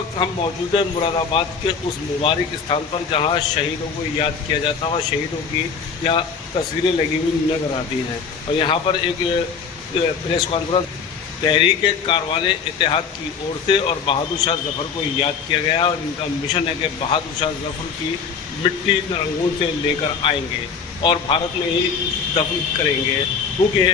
वक्त हम मौजूद हैं मुरादाबाद के उस मुबारक स्थान पर जहां शहीदों को याद किया जाता है और शहीदों की यहाँ तस्वीरें लगी हुई नज़र आती हैं। और यहाँ पर एक प्रेस कॉन्फ्रेंस तहरीक कारवान इत्तेहाद की ओर से और बहादुर शाह जफ़र को याद किया गया और इनका मिशन है कि बहादुर शाह जफ़र की मिट्टी रंगून से लेकर आएंगे और भारत में ही दफन करेंगे, क्योंकि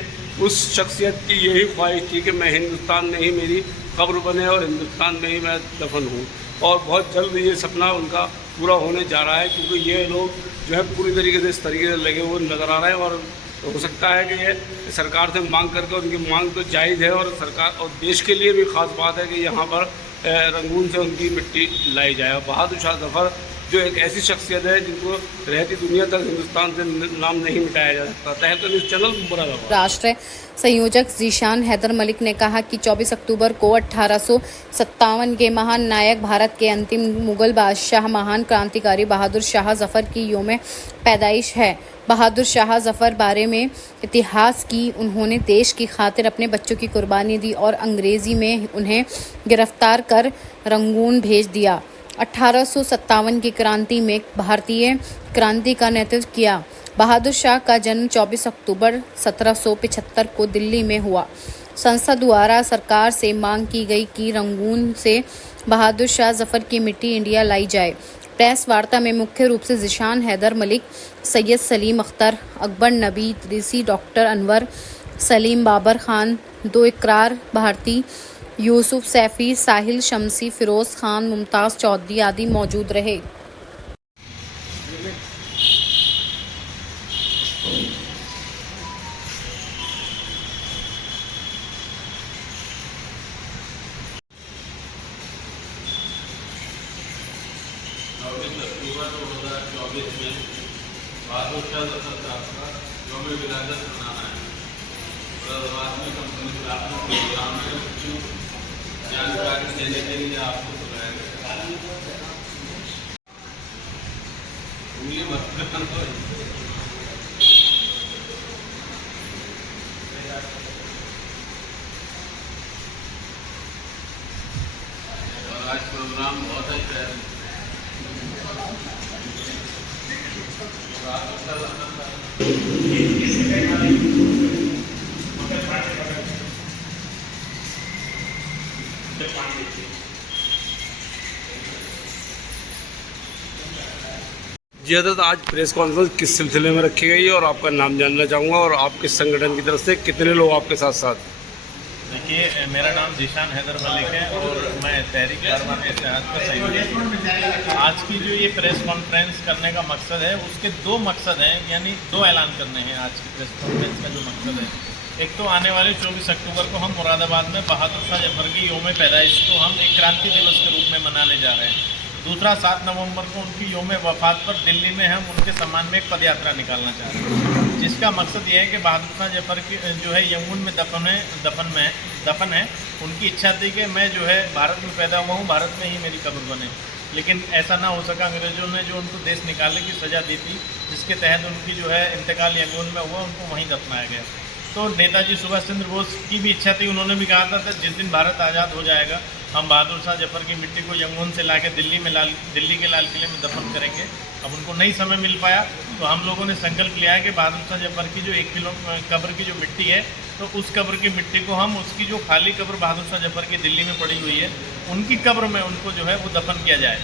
उस शख्सियत की यही ख्वाहिश थी कि मैं हिंदुस्तान में ही मेरी कब्र बने और हिंदुस्तान में ही मैं दफन हूँ। और बहुत जल्द ये सपना उनका पूरा होने जा रहा है, क्योंकि ये लोग जो है पूरी तरीके से इस तरीके से लगे हुए नज़र आ रहे हैं। और हो सकता है कि ये सरकार से मांग करके, उनकी मांग तो जायज़ है और सरकार और देश के लिए भी ख़ास बात है कि यहाँ पर रंगून से उनकी मिट्टी लाई जाए। बहादुर शाह जफ़र जो एक ऐसी शख्सियत है जिनको रहती दुनिया तक हिंदुस्तान से नाम नहीं मिटाया जा सकता। तहलका न्यूज़ चैनल मुरादाबाद। राष्ट्रीय संयोजक जीशान हैदर मलिक ने कहा कि 24 अक्टूबर को 1857 के महान नायक, भारत के अंतिम मुगल बादशाह, महान क्रांतिकारी बहादुर शाह जफर की यौम पैदाइश है। बहादुर शाह जफर बारे में इतिहास की उन्होंने देश की खातिर अपने बच्चों की कुर्बानी दी और अंग्रेजी में उन्हें गिरफ्तार कर रंगून भेज दिया। 1857 की क्रांति में भारतीय क्रांति का नेतृत्व किया। बहादुर शाह का जन्म 24 अक्टूबर 1775 को दिल्ली में हुआ। संसद द्वारा सरकार से मांग की गई कि रंगून से बहादुर शाह जफर की मिट्टी इंडिया लाई जाए। प्रेस वार्ता में मुख्य रूप से जीशान हैदर मलिक, सैयद सलीम अख्तर, अकबर नबी इदरीसी, डॉक्टर अनवर सलीम, बाबर खान, दो इकरार भारती, यूसुफ सैफी, साहिल शमसी, फिरोज खान, मुमताज़ चौधरी आदि मौजूद रहे। अक्टूबर 2024 में बहादुर शाह जफर साहब का यौम विलादत मनाना है। मुरादाबाद में कंपनी स्थापना प्रोग्राम में जानकारी देने के लिए आपको बुलाया गया। और आज प्रोग्राम बहुत अच्छा है। जी हजरत, आज प्रेस कॉन्फ्रेंस किस सिलसिले में रखी गई है और आपका नाम जानना चाहूँगा और आपके संगठन की तरफ से कितने लोग आपके साथ साथ? देखिए, मेरा नाम जीशान हैदर मलिक है और मैं तहरीक कारवान इत्तेहाद का सहयोगी हूँ। आज की जो ये प्रेस कॉन्फ्रेंस करने का मकसद है, उसके दो मकसद हैं, यानी दो ऐलान करने हैं। आज की प्रेस कॉन्फ्रेंस का जो मकसद है, एक तो आने वाले 24 अक्टूबर को हम मुरादाबाद में बहादुर शाह जफर की यौम पैदाइश को हम एक क्रांति दिवस के रूप में मनाने जा रहे हैं। दूसरा, 7 नवंबर को उनकी यौम वफ़ात पर दिल्ली में हम उनके सम्मान में एक पदयात्रा निकालना चाह रहे हैं, जिसका मकसद ये है कि बहादुर शाह जफर की जो है यमुन में दफन है। उनकी इच्छा थी कि मैं जो है भारत में पैदा हुआ हूँ, भारत में ही मेरी कब्र बने, लेकिन ऐसा ना हो सका। अंग्रेज़ों ने जो उनको देश निकालने की सज़ा दी थी, जिसके तहत उनकी जो है इंतकाल यमुन में हुआ, उनको वहीं दफनाया गया। तो नेताजी सुभाष चंद्र बोस की भी इच्छा थी, उन्होंने भी कहा था जिस दिन भारत आज़ाद हो जाएगा हम बहादुर शाह जफर की मिट्टी को यमुन से लाके दिल्ली के लाल किले में दफन करेंगे। अब उनको नहीं समय मिल पाया, तो हम लोगों ने संकल्प लिया है कि बहादुर शाह जफर की जो 1 किलो कब्र की जो मिट्टी है, तो उस कब्र की मिट्टी को हम उसकी जो खाली कब्र बहादुर शाह जफर की दिल्ली में पड़ी हुई है, उनकी कब्र में उनको जो है वो दफन किया जाए।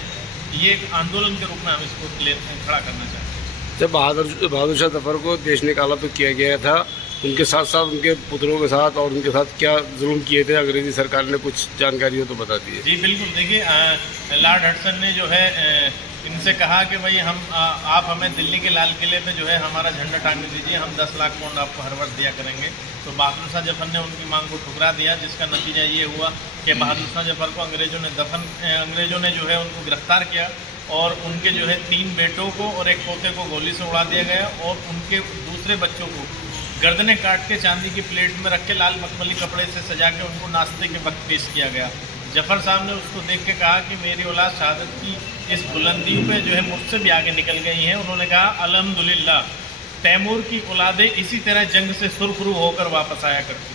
ये एक आंदोलन के रूप में हम इसको खड़ा करना चाहते हैं। जब बहादुर शाह जफर को देश निकाला तो किया गया था, उनके साथ साथ उनके पुत्रों के साथ और उनके साथ क्या जुल्म किए थे अंग्रेजी सरकार ने, कुछ जानकारी हो तो बता दीजिए। जी बिल्कुल, देखिए लॉर्ड हडसन ने जो है इनसे कहा कि भाई आप हमें दिल्ली के लाल किले पे जो है हमारा झंडा टांग दीजिए, हम 10 लाख पाउंड आपको हर वर्ष दिया करेंगे। तो बहादुर शाह जफर ने उनकी मांग को ठुकरा दिया, जिसका नतीजा ये हुआ कि बहादुर शाह जफर को अंग्रेज़ों ने जो है उनको गिरफ्तार किया और उनके जो है 3 बेटों को और एक पोते को गोली से उड़ा दिया गया और उनके दूसरे बच्चों को गर्दनें काट के चांदी की प्लेट में रख के लाल मखमली कपड़े से सजा के उनको नाश्ते के वक्त पेश किया गया। जफर साहब ने उसको देख के कहा कि मेरी औलाद शहादत की इस बुलंदी पे जो है मुझसे भी आगे निकल गई हैं। उन्होंने कहा अल्हम्दुलिल्लाह, तैमूर की औलादें इसी तरह जंग से सुरखरू होकर वापस आया करती।